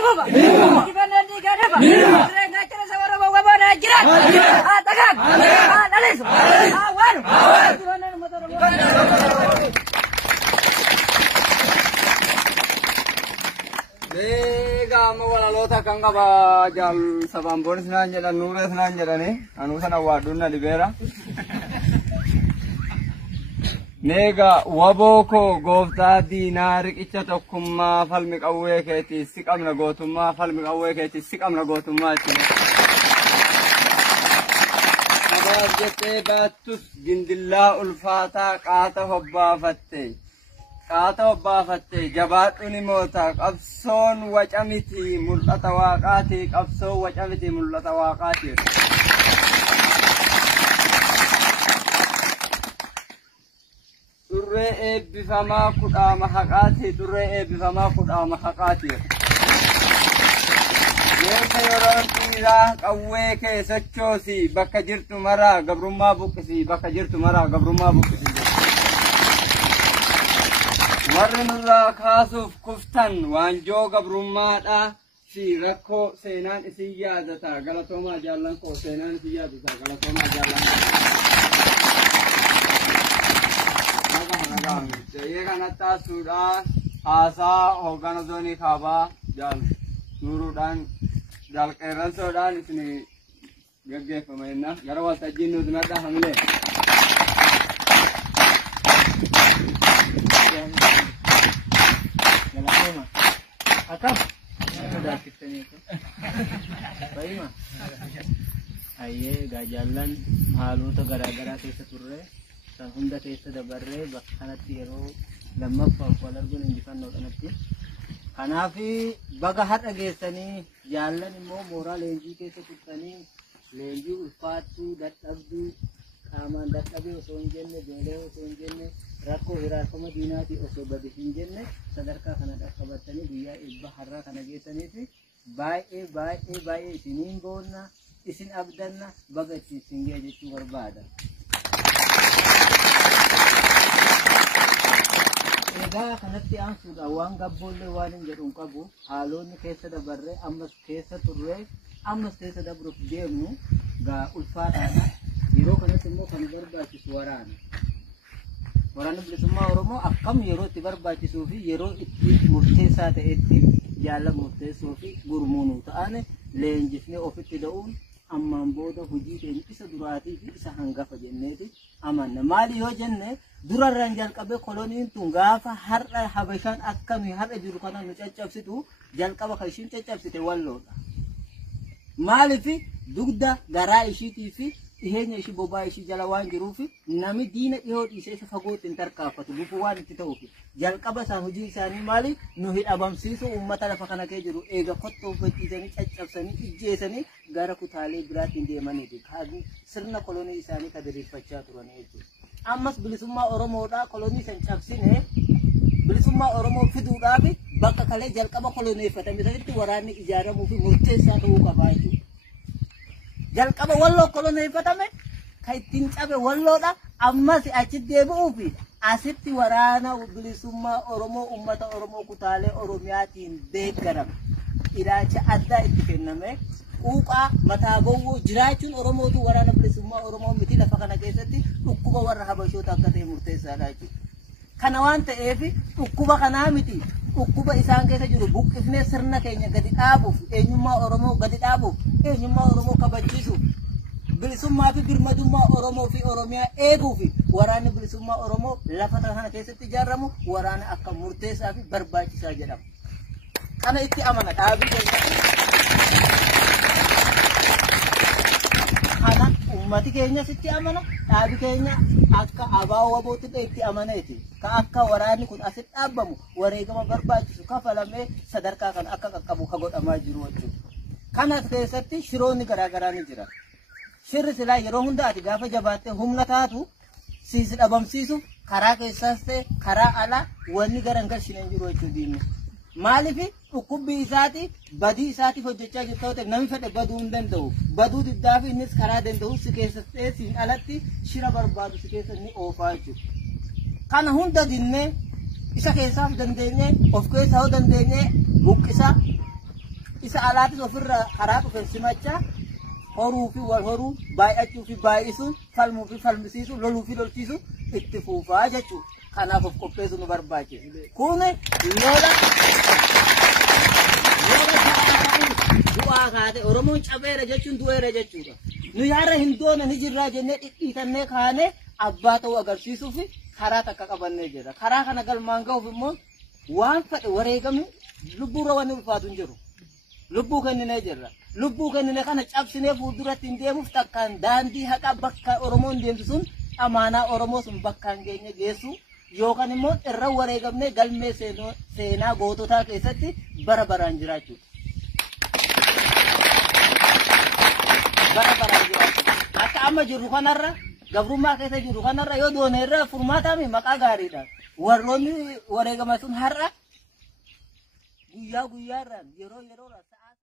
Tuba. Gimana di Gadaba? Mereka kira sawara bawa bawa najiran. Tekan. Nalis. Awan. Gimana motor Ega mawala lota kanga ba jal sabambon senan jalan nure senan jalan ni anu sana waduna libera Nega waboko gofta dinari kicha tokkumma falmi qawwe keti siqamna gotumma falmi qawwe keti siqamna gotumma chi Sabab jete batus gindilla ulfata qata hobbafatte Qaata obbaafatte jabaadhuni moota qabsoon wacamiti mul'ata waaqaati qabsoo wacamiti mul'ata waaqaati Durree eebbifamaa kudhaama haqaati durree eebbifamaa kudhaama haqaati Yeesa yeroon dhiiraa qawwee kee sochoosi bakka jirtu maraa gabrummaa buqqisi bakka jirtu maraa gabrummaa buqqisi Warri nurraa kaasuuf kuftan waanjoo gabrummaadha fi rakkoo seenaan isin yaadata galatoomaa jaallan koo seenaan isin yaadata galatoomaa jaallan Jayee kanatti taasisuudhaan haasaa hoggana zoonii kaabaa jaal nuuruudhaan jaal qeerransoodhaan isin gaggeeffama jenna gara waltajjiin nuti madhaa hamilee Akam? Sudah kita ni tu. Baik mah. Aye gajalan halu tu gara-gara kita turre. Sahunda kita dabarre bakana tiro lamma fawalar gun injikan not anati. Kanafi bagahat agesani jalan immo moral lenji kita kutani lenji ulfatu dat abdu aman dat abi osonjenne bele osonjenne Rakko hiraasama diinaati osoo badi hin jenne sadarkaa kana dhaqqabatanii guyyaa eebba har'aa kana geessaniifi baay'ee isiniin boonna isin abdanna baga isin ga'e jechuu barbaada. Egaa kanatti aansuudhaan waan gabboollee waan hin jedhuun qabu haalonni keessa dabarree ammas keessa turree ammas keessa dabruuf deemnu gaa ulfaataadha. Yeroo kanatti immoo kan barbaachisu waraana. Waraana bilisummaa Oromoo akkam yeroo itti barbaachisuu fi yeroo itti murteessaa ta'etti jaala murteessuu fi gurmuunuu ta'an leenjifnee ofitti da'uun ammaan booda hojii keenya isa duraatii fi isa hangafa jenneeti amanna. Maali yoo jenne durarraan jalqabee koloniin tun gaafa har'a habashaan akka nuyi har'a jiru kana nu caccabsitu jalqaba kan ishiin caccabsite walloodha. Maaliif dugda garaa ishiitii fi dhiheenya ishii bobaa ishii jala waan jiruuf nami diina dhihoo dhiisee isa fagootti hin tarkaanfatu bufuu waan itti ta'uuf jalqaba isaan hojii isaanii maali nu hidhabamsiisu uummata lafa kana kee jiru eega kottoo faciisanii caccabsanii ijjeesanii gara kutaalee biraatiin deemaniiti sirna kolonii isaanii ka diriirfachaa turanii jechuudha. Ammas bilisummaa Oromoodhaa kolonii san cabsine bilisummaa Oromoo fiduudhaaf bakka kalee jalqaba koloneeffatame sanitti waraanni ijaaramuu fi murteessaa ta'uu qabaa jechuudha. Jalqaba walloo koloneeffatame kan ittiin cabe walloodha ammas achi deebi'uu fi asitti waraana bilisummaa Oromoo uummata Oromoo kutaalee Oromiyaatiin deeggarame ilaalcha addaa itti kenname quuqaa mataa gowwoo jiraachuun Oromootu waraana bilisummaa Oromoo miti lafa kana keessatti dhukkuba warra habashoota akka ta'e murteessaadha jechuudha. Kana waan ta'eef dhukkuba kanaa miti dhukkuba isaan keessa jiru buqqifnee sirna keenya gadi dhaabuuf eenyummaa Oromoo gadi dhaabuuf eenyummaa Oromoo kabachiisuuf bilisummaa fi birmadummaa Oromoo fi Oromiyaa eeguuf waraanni bilisummaa Oromoo lafa kana keessatti ijaaramu waraana akka murteessaa fi barbaachisaa jedhama. Kana itti amana dhaabii keessa kana ummati keenya sitti amana dhaabii keenya akka abaawwa bootti itti amaneeti ka akka waraanni kun asitti dhaabbamu wareegama barbaachisu kafalamee sadarkaa kan akka qaqqabu ka godhamaa jiru jechuudha. Kanas keessatti shiroonni garaagaraa ni jira. Shirri silaa yeroo hundaati gaafa jabaattee humna taatu siisi dhabamsiisu karaa keessaas ta'e karaa alaa wanni garan galchine jiru jechuudha diinni. Maaliif dhukkubbii isaati badii isaatiif hojjechaa jirtu ta'e namni fedhe baduu hin danda'u. Baduu diddaa fi innis karaa danda'u si keessatti ta'e siin alatti shira barbaadu si keessa ni oofaa jechuudha. Kana hunda dinnee isa keessaaf dandeenye of keessaa dandeenye buqqisa alaatis ofirra karaa dhufan simachaa horuu fi wal horuu baay'achuu fi baay'isuun falmuu fi falmisiisuu loluu fi lolchiisuu itti fufaa jechuudha. Kanaaf of qopheessuu nu barbaachisa. Kun lola bu'aa kaate Oromoon cabeera jechuun du'eera jechuudha. Nu yaara hin doona ni jirraa jennee dhidhiitannee kaanee abbaa ta'uu agarsiisuu fi karaa takka qabannee jira. Karaa kana galmaan gahuuf immoo waan fedhe wareegame lubbuurra waan ulfaatu hin jiru. Lubbuu kenninee jirra. Lubbuu kennine kana cabsinee fuulduratti hin deemuuf takkaan daandii haqa bakka Oromoon deemtu sun amaanaa Oromoo sun bakkaan geenye geessu yookaan immoo irra wareegamnee galmee seenaa goototaa keessatti bara baraan jiraachuudha. Bara baraan jiraachuudha. Akka amma jirru kanarra gabrummaa keessa jirru kanarra yoo dooneerra furmaataami maqaa gaariidhaan warroonni wareegama sun har'a guyyaa guyyaarraan yeroo yeroodhaan